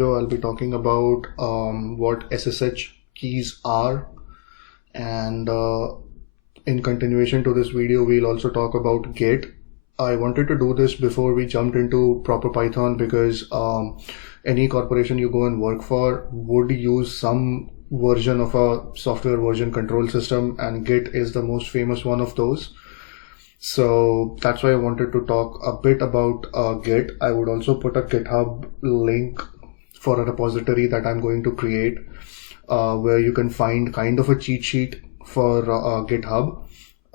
I'll be talking about what SSH keys are, and in continuation to this video we'll also talk about Git. I wanted to do this before we jumped into proper Python because any corporation you go and work for would use some version of a software version control system, and Git is the most famous one of those. So that's why I wanted to talk a bit about Git. I would also put a GitHub link for a repository that I'm going to create where you can find kind of a cheat sheet for GitHub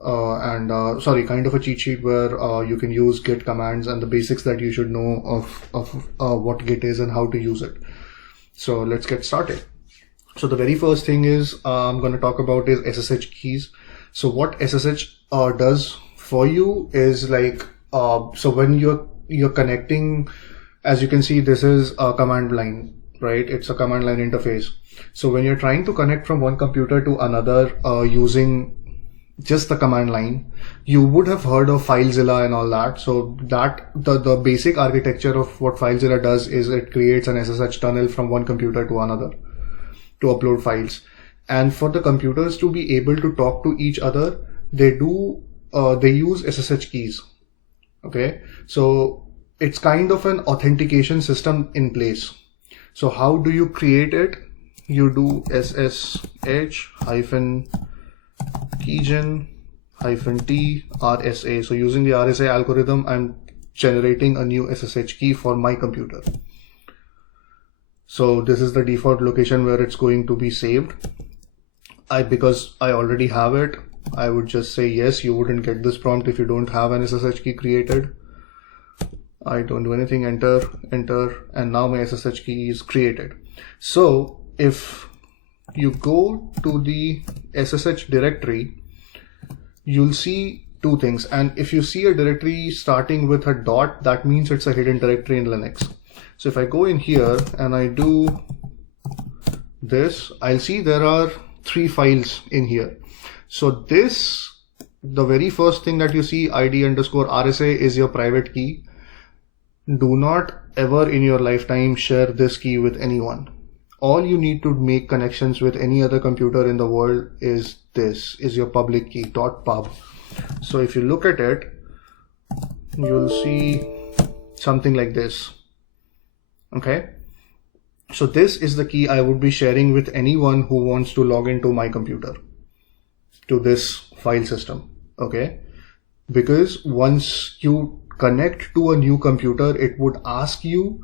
kind of a cheat sheet where you can use Git commands and the basics that you should know of what Git is and how to use it. So let's get started. So the very first thing is I'm going to talk about is SSH keys. So what SSH does for you is like so when you're connecting, as you can see, this is a command line, right? It's a command line interface. So when you're trying to connect from one computer to another using just the command line, you would have heard of FileZilla and all that. So that the basic architecture of what FileZilla does is it creates an SSH tunnel from one computer to another to upload files. And for the computers to be able to talk to each other, they use SSH keys. Okay, so it's kind of an authentication system in place. So how do you create it? You do ssh-keygen-t RSA. So using the RSA algorithm, I'm generating a new SSH key for my computer. So this is the default location where it's going to be saved. Because I already have it, I would just say yes. You wouldn't get this prompt if you don't have an SSH key created. I don't do anything, enter, and now my SSH key is created. So if you go to the SSH directory, you'll see two things. And if you see a directory starting with a dot, that means it's a hidden directory in Linux. So if I go in here and I do this, I'll see there are 3 files in here. So the very first thing that you see, ID_RSA, is your private key. Do not ever in your lifetime share this key with anyone. All you need to make connections with any other computer in the world is this, is your public key, .pub. So if you look at it, you'll see something like this. Okay, so this is the key I would be sharing with anyone who wants to log into my computer, to this file system. Okay, because once you connect to a new computer, it would ask you,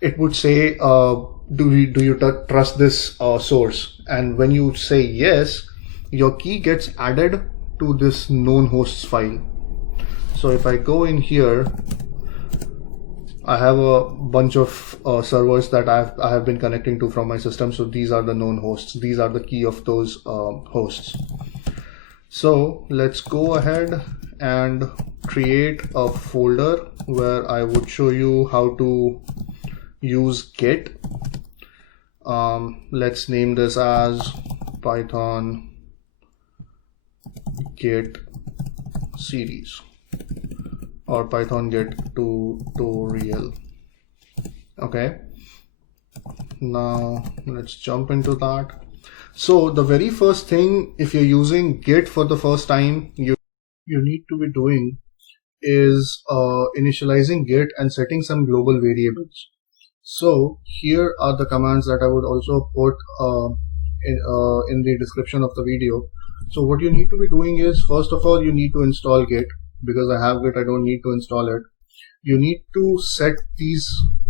it would say, do you trust this source? And when you say yes, your key gets added to this known hosts file. So if I go in here, I have a bunch of servers that I have been connecting to from my system. So these are the known hosts. These are the key of those hosts. So let's go ahead and create a folder where I would show you how to use Git. Let's name this as Python Git series or Python Git tutorial. Okay, now let's jump into that. So the very first thing, if you're using Git for the first time, you need to be doing is initializing Git and setting some global variables. So here are the commands that I would also put in the description of the video. So what you need to be doing is, first of all, you need to install Git. Because I have Git, I don't need to install it. You need to set these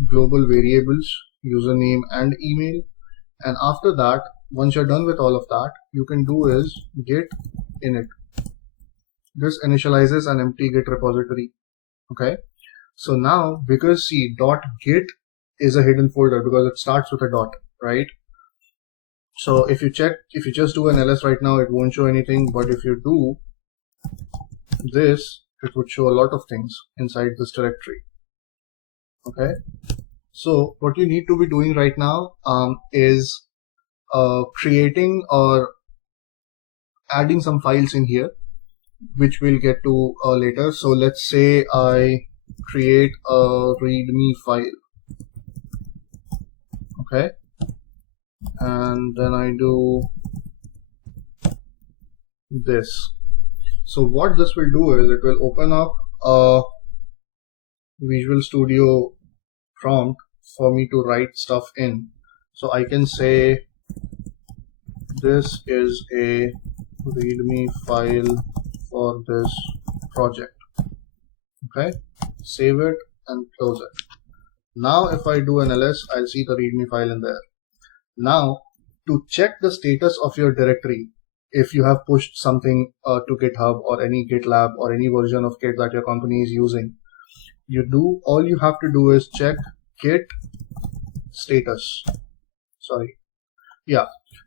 global variables, username and email. And after that, once you're done with all of that, you can do is git init. This initializes an empty Git repository. Okay, so now, because see, .git is a hidden folder because it starts with a dot, right? So if you just do an ls right now, it won't show anything, but if you do this, it would show a lot of things inside this directory. Okay, so what you need to be doing right now is creating or adding some files in here, which we'll get to later. So let's say I create a readme file. Okay, and then I do this. So what this will do is it will open up a Visual Studio prompt for me to write stuff in. So I can say this is a readme file for this project. Okay, save it and close it. Now if I do an ls, I'll see the readme file in there. Now to check the status of your directory, if you have pushed something to GitHub or any GitLab or any version of Git that your company is using, all you have to do is check git status.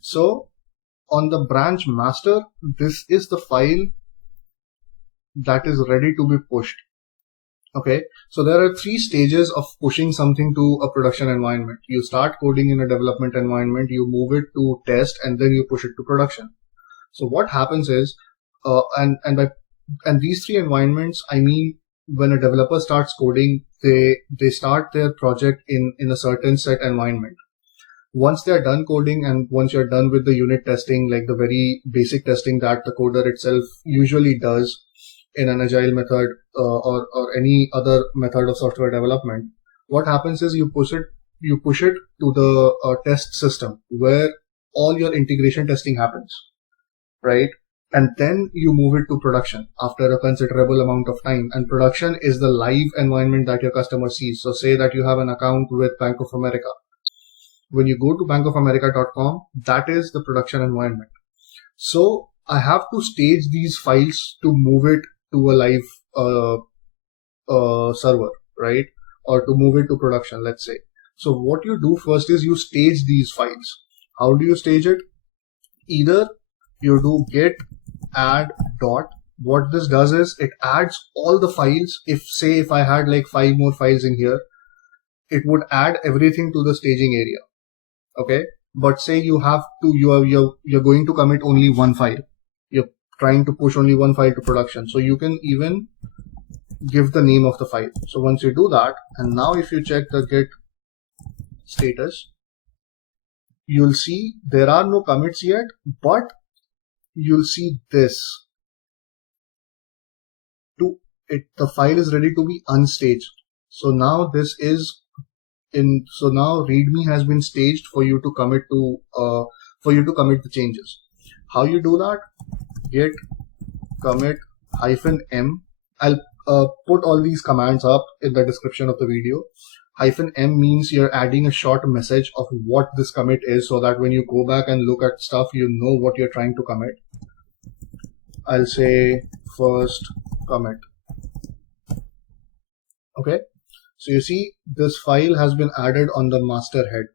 So on the branch master, this is the file that is ready to be pushed. Okay, so there are 3 stages of pushing something to a production environment. You start coding in a development environment, you move it to test, and then you push it to production. So what happens is, and these 3 environments, I mean, when a developer starts coding, they start their project in a certain set environment. Once they're done coding and once you're done with the unit testing, like the very basic testing that the coder itself usually does in an agile method or any other method of software development, what happens is you push it to the test system where all your integration testing happens, right? And then you move it to production after a considerable amount of time. And production is the live environment that your customer sees. So say that you have an account with Bank of America. When you go to bankofamerica.com, that is the production environment. So I have to stage these files to move it to a live server, right? Or to move it to production, let's say. So what you do first is you stage these files. How do you stage it? Either you do git add dot. What this does is it adds all the files. If I had like 5 more files in here, it would add everything to the staging area. Okay, but say you're going to commit only 1 file. You're trying to push only 1 file to production. So you can even give the name of the file. So once you do that, and now if you check the git status, you'll see there are no commits yet, but you'll see this. The file is ready to be unstaged. So now this is so now readme has been staged for you to commit the changes. How you do that? Git commit -m. I'll put all these commands up in the description of the video. -m means you're adding a short message of what this commit is, so that when you go back and look at stuff, you know what you're trying to commit. I'll say first commit. Okay. So you see this file has been added on the master head,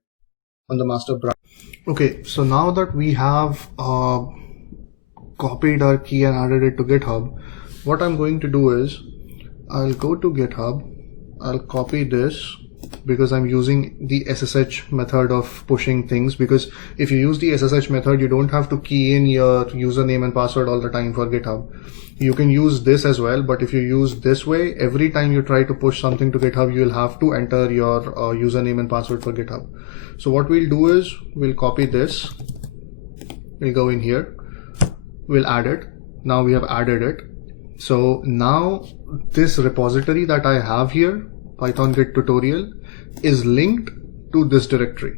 on the master branch. Okay, so now that we have copied our key and added it to GitHub, what I'm going to do is I'll go to GitHub, I'll copy this because I'm using the SSH method of pushing things, because if you use the SSH method, you don't have to key in your username and password all the time for GitHub. You can use this as well, but if you use this way, every time you try to push something to GitHub, you'll have to enter your username and password for GitHub. So what we'll do is we'll copy this, we'll go in here, we'll add it. Now we have added it. So now this repository that I have here, Python Git tutorial, is linked to this directory.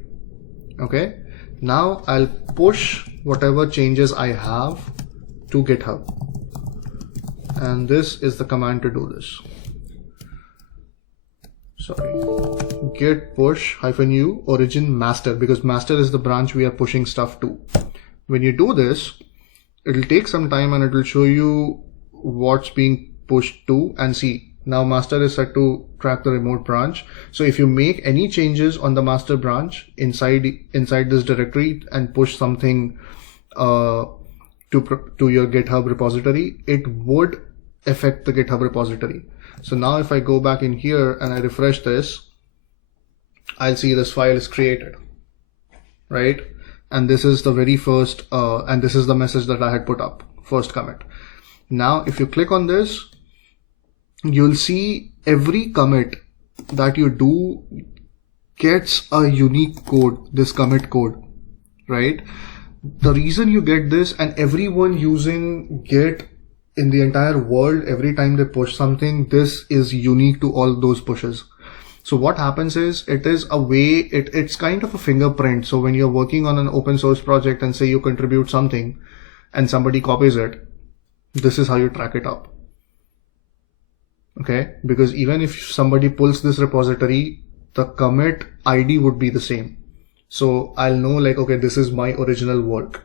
Okay, now I'll push whatever changes I have to GitHub, and this is the command to do this. Git push -u origin master, because master is the branch we are pushing stuff to. When you do this, it'll take some time and it will show you what's being pushed to, and see now master is set to track the remote branch. So if you make any changes on the master branch inside this directory and push something to your GitHub repository, it would affect the GitHub repository. So now if I go back in here and I refresh this, I'll see this file is created, right? And this is the very first, and this is the message that I had put up, first commit. Now, if you click on this, you'll see every commit that you do gets a unique code, this commit code, right? The reason you get this, and everyone using Git in the entire world, every time they push something, this is unique to all those pushes. So what happens is, it is a way, it's kind of a fingerprint. So when you're working on an open source project and say you contribute something and somebody copies it, this is how you track it up. Okay, because even if somebody pulls this repository, the commit ID would be the same. So I'll know like, okay, this is my original work.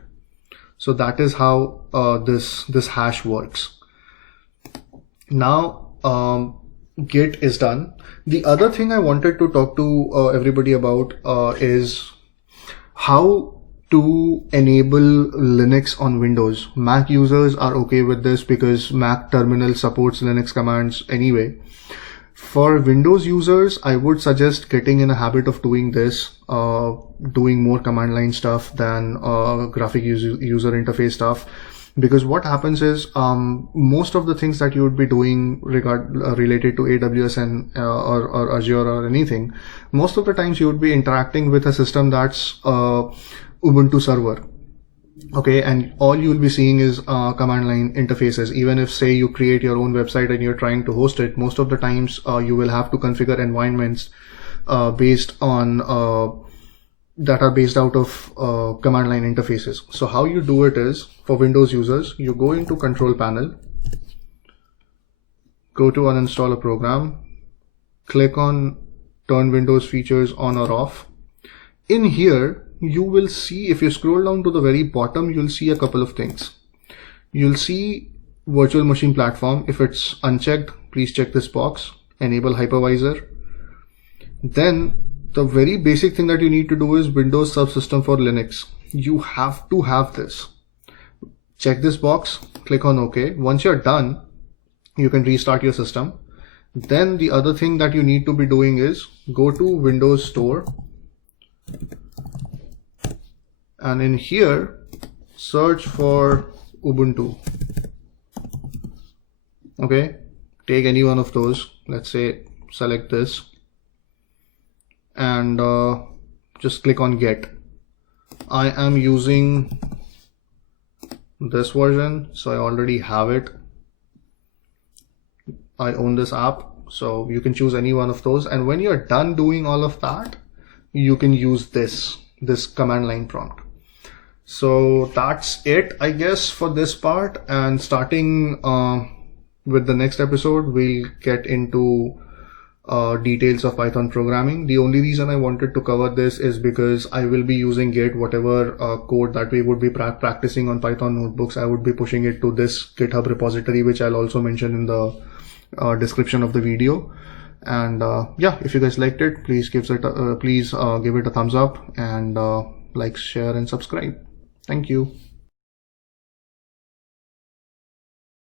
So that is how this hash works. Now Git is done. The other thing I wanted to talk to everybody about is how to enable Linux on Windows. Mac users are okay with this because Mac terminal supports Linux commands anyway. For Windows users, I would suggest getting in a habit of doing this, doing more command line stuff than graphic user interface stuff. Because what happens is, most of the things that you would be doing related to AWS and or Azure or anything, most of the times you would be interacting with a system that's Ubuntu server. Okay, and all you will be seeing is command line interfaces. Even if say you create your own website and you're trying to host it, most of the times you will have to configure environments based on that are based out of command line interfaces. So how you do it is, for Windows users, you go into control panel, go to uninstall a program, click on turn Windows features on or off. In here, you will see, if you scroll down to the very bottom, you'll see a couple of things. You'll see virtual machine platform. If it's unchecked, please check this box, enable hypervisor. Then the very basic thing that you need to do is Windows subsystem for Linux. You have to have this. Check this box, click on OK. Once you're done, you can restart your system. Then the other thing that you need to be doing is go to Windows Store, and in here search for Ubuntu. Okay, take any one of those, let's say select this, and just click on get. I am using this version, so I already have it. I own this app, so you can choose any one of those, and when you're done doing all of that, you can use this command line prompt. So that's it, I guess, for this part. And starting with the next episode, we'll get into details of Python programming. The only reason I wanted to cover this is because I will be using Git, whatever code that we would be practicing on Python notebooks, I would be pushing it to this GitHub repository, which I'll also mention in the description of the video. And yeah, if you guys liked it, please give it a thumbs up, and like, share, and subscribe. Thank you.